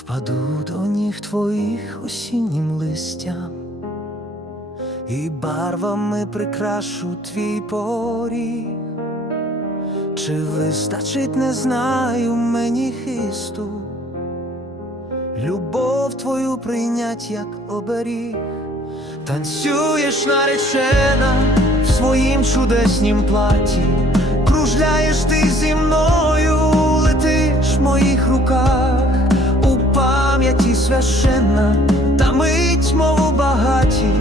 Впаду до ніг твоїх осіннім листям, і барвами прикрашу твій поріг. Чи вистачить, не знаю мені хисту, любов твою прийнять як оберіг, танцюєш наречена в своїм чудеснім платі, кружляєш ти зі мною, летиш в моїх руках, священна, та мить, мов у багаті,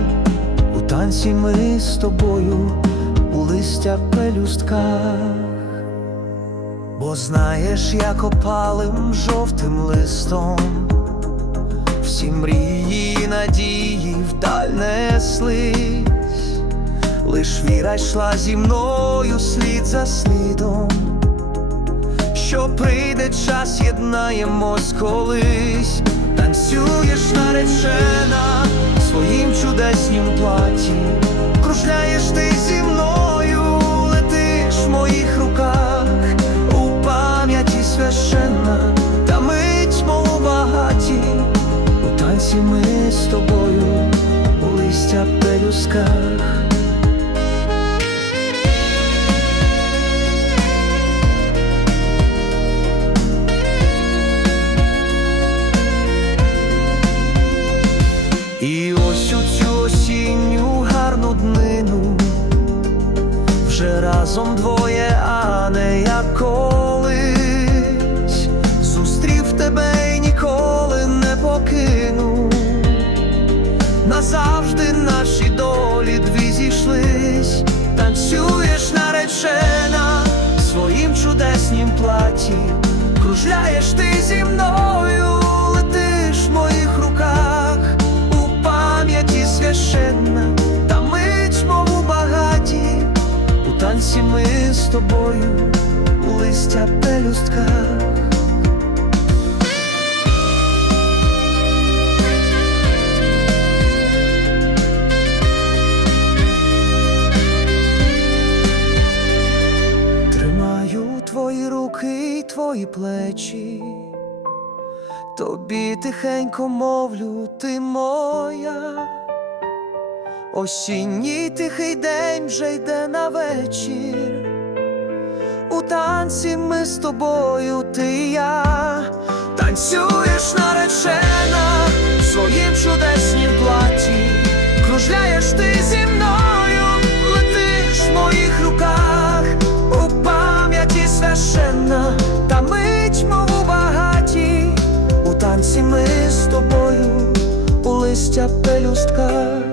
у танці ми з тобою у листя пелюстках. Бо знаєш, як опалим жовтим листом, всі мрії, і надії вдаль неслись, лиш віра йшла зі мною слід за слідом, що прийде час, єднаємось колись, танцюєш наречена своїм чудеснім платі, кружляєш ти кружляєш ти зі мною, летиш в моїх руках, у пам'яті священна, та мить, мов у багаті, у танці ми з тобою, у листя пелюстках. Твої плечі, тобі тихенько мовлю, ти моя. Осінній тихий день вже йде на вечір. У танці ми з тобою, ти я, танцюєш наречена своїм чудеснім багаті, у